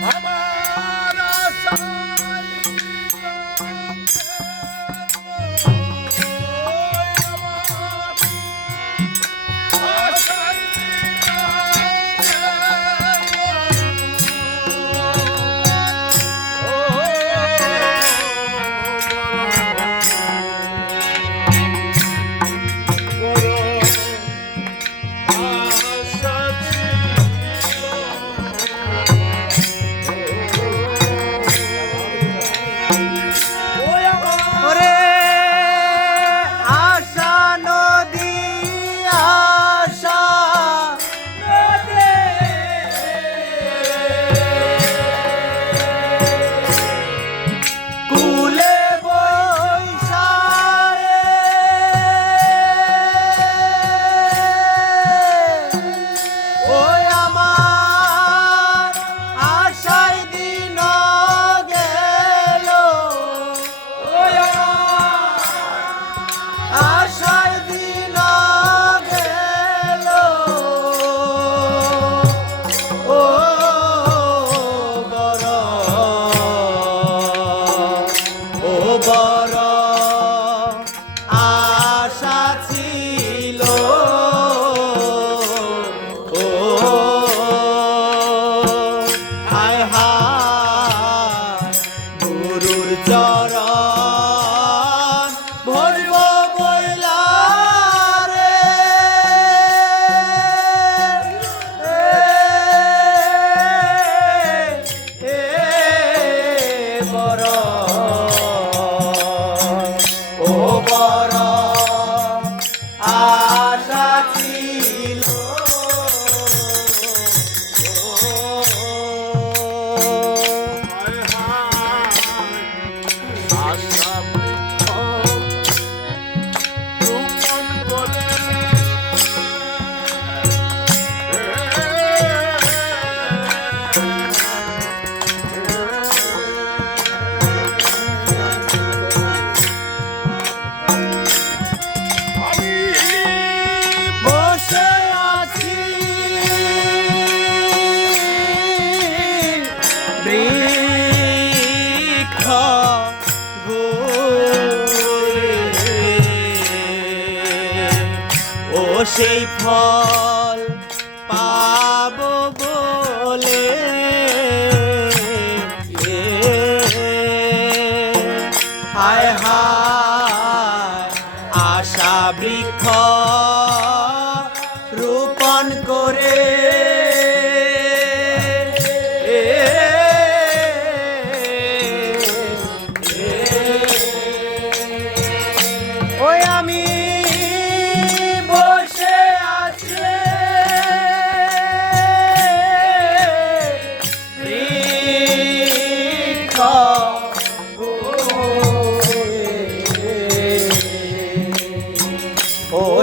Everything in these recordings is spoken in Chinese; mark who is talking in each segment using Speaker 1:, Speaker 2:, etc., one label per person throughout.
Speaker 1: Vamos! Ahora.
Speaker 2: 谁怕？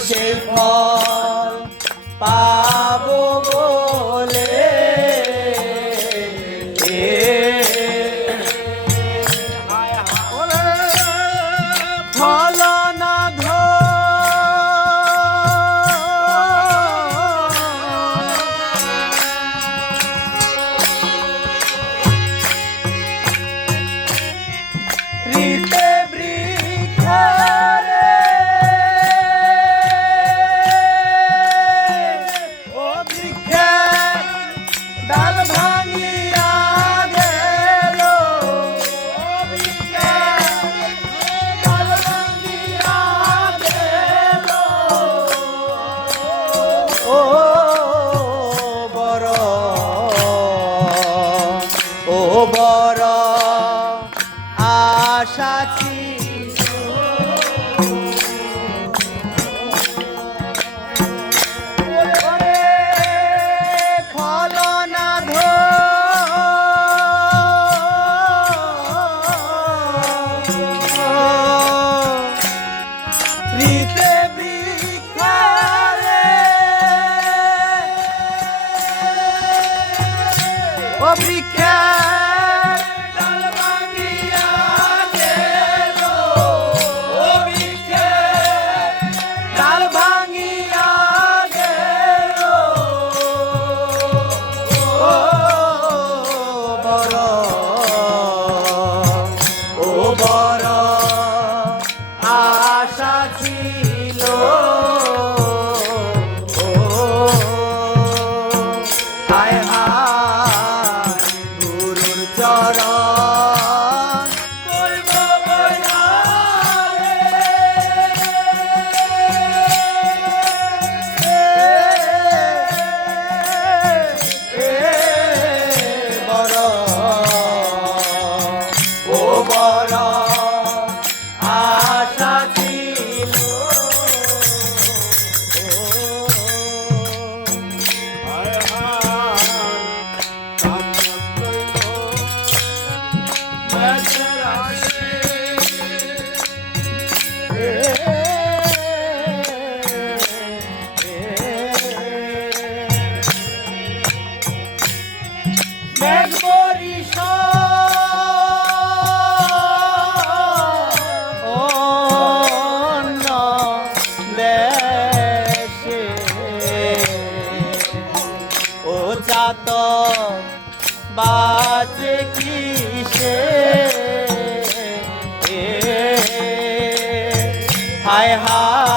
Speaker 1: 鲜花。Lord. হায় হায়